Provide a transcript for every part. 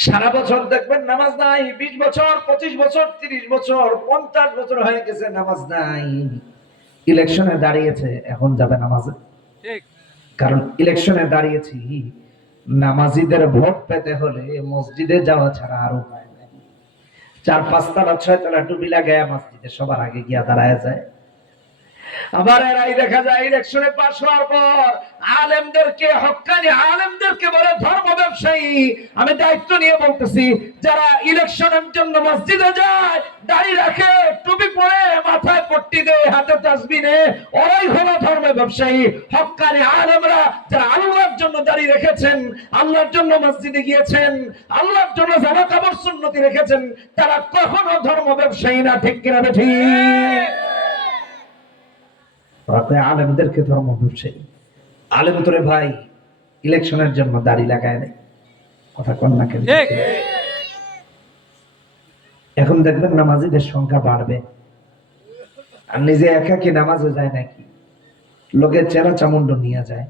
সারা বছর দেখবেন নামাজ নাই বিশ বছর পঁচিশ বছর তিরিশ বছর পঞ্চাশ বছর হয়ে গেছে নামাজ নাই। ইলেকশনে দাঁড়িয়েছে এখন যাবে নামাজে। ঠিক। কারণ ইলেকশনে দাঁড়িয়েছি নামাজিদের ভোট পেতে হলে মসজিদে যাওয়া ছাড়া আর উপায় নাই। চার পাঁচতলা ছয়তলা টুপি লাগায় মসজিদে সবার আগে গিয়া দাঁড়ায় যায়। আবার এরাই দেখা যায় ইলেকশনে পাশ হওয়ার পর আলেমদেরকে হক্কানি আলেমদেরকে বলে ধর্ম ব্যবসায়ী? আমি দায়িত্ব নিয়ে বলতেছি, যারা ইলেকশনের জন্য মসজিদে যায়, দাড়ি রাখে, টুপি পরে, মাথায় পট্টি দেয় হাতে তাসবি নেয়, ওরাই হলো ধর্ম ব্যবসায়ী। হক্কানি আলেমরা যারা আল্লাহর জন্য দাড়ি রেখেছেন, আল্লাহর জন্য মসজিদে গিয়েছেন, আল্লাহর জন্য জামা কাপড় সুন্নতি রেখেছেন, তারা কখনো ধর্ম ব্যবসায়ী না, ঠিক কিনা ঠিক? ওরা কয় আলেমদেরকে ধর্ম ব্যবসায়ী। আলেম তোরে ভাই ইলেকশনের জন্য দাড়ি লাগায় নেই। কথা কন কেন? এখন দেখবেন নামাজিদের সংখ্যা বাড়বে। আর নিজে একাকি নামাজে যায় নাকি? লোকের চেরা চামুন্ড নিয়ে যায়।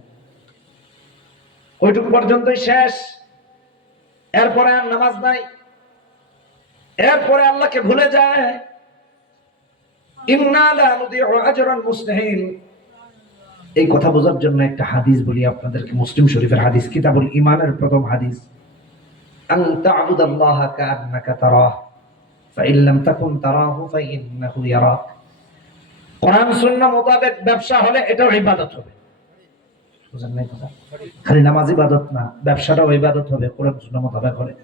ওইটুকু পর্যন্তই শেষ। এরপরে আর নামাজ নাই। এরপরে আল্লাহকে ভুলে যায় ইন্না লা নুদিউ আজরাল মুসলিহিন এই কথা বোঝার জন্য একটা হাদিস বলি আপনাদেরকে, মুসলিম শরীফের হাদিস, কিতাবুল ইমানের প্রথম হাদিস। কোরআন মোতাবেক ব্যবসা হলে এটাও হবে। খালি নামাজ ইবাদত না, ব্যবসাটাও ইবাদত হবে, কোরআন সুন্নাহ মোতাবেক হলে।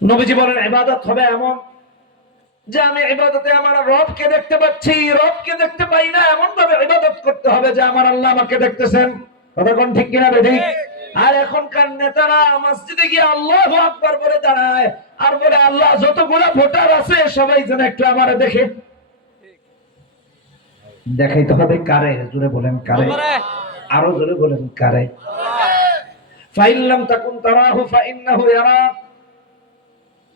নবীজি বলেন, ইবাদত হবে এমন যে আমি ইবাদতে আমার রবকে দেখতে পাচ্ছি রবকে দেখতে পাই না এমন ভাবে ইবাদত করতে হবে যে আমার আল্লাহ আমাকে দেখতেছেন। কোন ঠিক কিনা বেঠিক? আর এখনকার নেতারা মসজিদে গিয়ে আল্লাহ আকবার বলে দাঁড়ায় আর বলে আল্লাহ যতগুলো ভোটার আছে সবাই যেন একটু আমারে দেখে। দেখাইতে হবে কারে জোরে বলেন কারে। আরও জোরে বলেন কারে। ফাইল্লাম তাকুন তারাহু ফাইন্নাহু ইয়ারাক।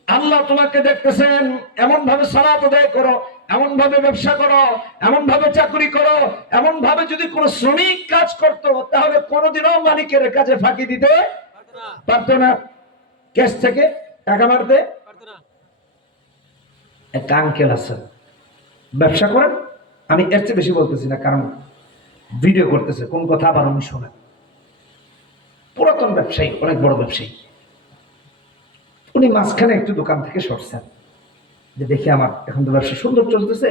আল্লাহ তোমাকে দেখতেছেন এমন ভাবে সালাত আদায় করো এমন ভাবে ব্যবসা করো এমন ভাবে চাকরি করো এমন ভাবে যদি কোনো শ্রমিক কাজ করতো, তাহলে কোনোদিনও মালিকের কাছে ফাঁকি দিতে পারতো না। ক্যাশ থেকে টাকা মারতে ব্যবসা করেন? আমি এর চেয়ে বেশি বলতেছি না, কারণ ভিডিও করতেছে, কোন কথা আবার উনি শোনেন। পুরাতন ব্যবসায়ী, অনেক বড় ব্যবসায়ী। উনি মাঝখানে একটু দোকান থেকে সরছেন। যে দেখি আমার এখন তো ব্যবসা সুন্দর চলতেছে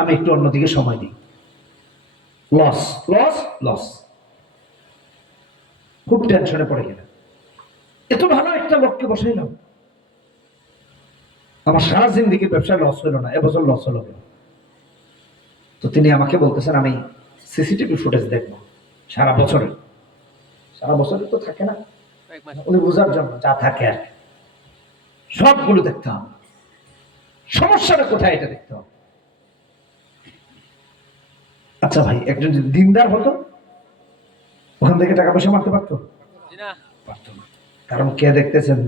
আমি একটু অন্যদিকে সময় দিই। লস লস লস খুব টেনশনে পড়ে গেলেন এত ভালো একটা লোককে বসাইলাম। আমার সারা জিন্দিগির ব্যবসায় লস হলো না এবছর লস হলো কেন? তো তিনি আমাকে বলতেছেন আমি সিসিটিভি ফুটেজ দেখব সারা বছরে। সারা বছরে তো থাকে না। উনি বোঝার জন্য যা থাকে আর কি। সবগুলো দেখতে হবে। সমস্যাটা কোথায় এটা দেখতে হবে? আচ্ছা ভাই একজন যদি দিনদার হতো ওখান থেকে টাকা পয়সা মারতে পারতো? পারতো না। কারণ কে দেখতেছেন?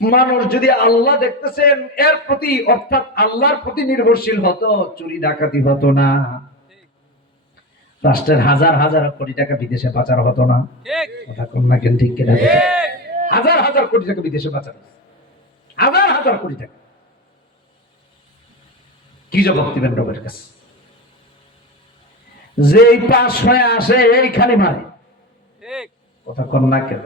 মানুষ যদি আল্লাহ দেখতেছেন এর প্রতি অর্থাৎ আল্লাহর প্রতি নির্ভরশীল হতো চুরি ডাকাতি হতো না। রাষ্ট্রের হাজার হাজার কোটি টাকা বিদেশে পাচার হতো না। কথা কোন না কেন ঠিক কিনা? ঠিক। হাজার হাজার কোটি টাকা বিদেশে পাচার। হাজার হাজার কোটি টাকা। কি জবাব দিবেন রবের কাছে? যেই পাশ হয়ে আসে এইখানে মারে। কথা কন না কেন?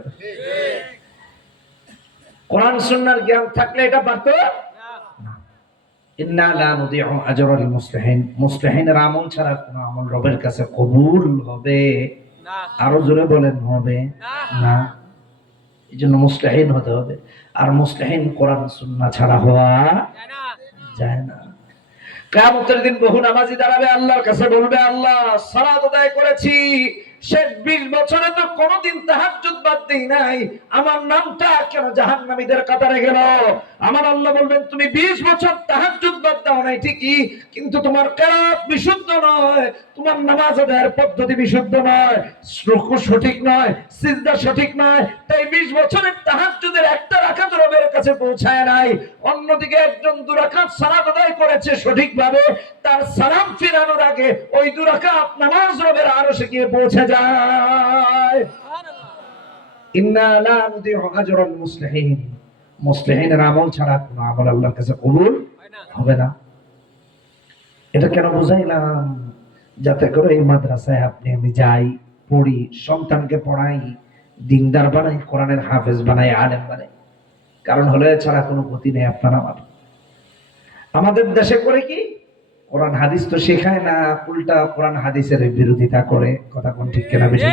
কোরআন সুন্নাহর জ্ঞান থাকলে এটা পারতো? না। ইন্না লা নুদিউ আজরাল মুসলিহিন। মুসলিহিনের আমল ছাড়া কোনো আমল রবের কাছে কবুল হবে? না। আরও জোরে বলেন হবে? না। এই জন্য মুসলাহীন হতে হবে। আর মুসলাহীন কোরআন সুন্না ছাড়া হওয়া যায় না। কেমন দিন বহু নামাজি দাঁড়াবে, আল্লাহর কাছে বলবে, আল্লাহ সারা আদায় করেছি। শেষ বিশ বছরে তো কোনোদিন তাহাজ্জুদ বাদ দেই নাই। আমার নামটা কেন জাহান্নামীদের কাতারে গেল? আমার আল্লাহ বলবেন, তুমি বিশ বছর তাহাজ্জুদ বাদ দাও নাই, ঠিকই, কিন্তু তোমার কেরাত বিশুদ্ধ নয়, তোমার নামাজ আদায়ের পদ্ধতি বিশুদ্ধ নয়, রুকু সঠিক নয়, সিজদা সঠিক নয়, তাই বিশ বছরের তাহাজ্জুদের একটা রাখাত রবের কাছে পৌঁছায় নাই। অন্যদিকে একজন দুরাকাত সালাত আদায় করেছে সঠিকভাবে, তার সালাম ফিরানোর আগে ওই দুরাকাত নামাজ রবের আরও গিয়ে পৌঁছে যায় ছাড়া যাতে করে এই মাদ্রাসায় আপনি আমি যাই, পড়ি, সন্তানকে পড়াই, দিনদার বানাই, কোরআনের হাফেজ বানাই, আলেম বানাই। কারণ হলো এছাড়া কোনো গতি নেই আপনার আমার। আমাদের দেশে করে কি? কোরআন হাদিস তো শেখায় না, উল্টা কোরআন হাদিসের বিরোধিতা করে, কথা কোন ঠিক কেনা বেশি?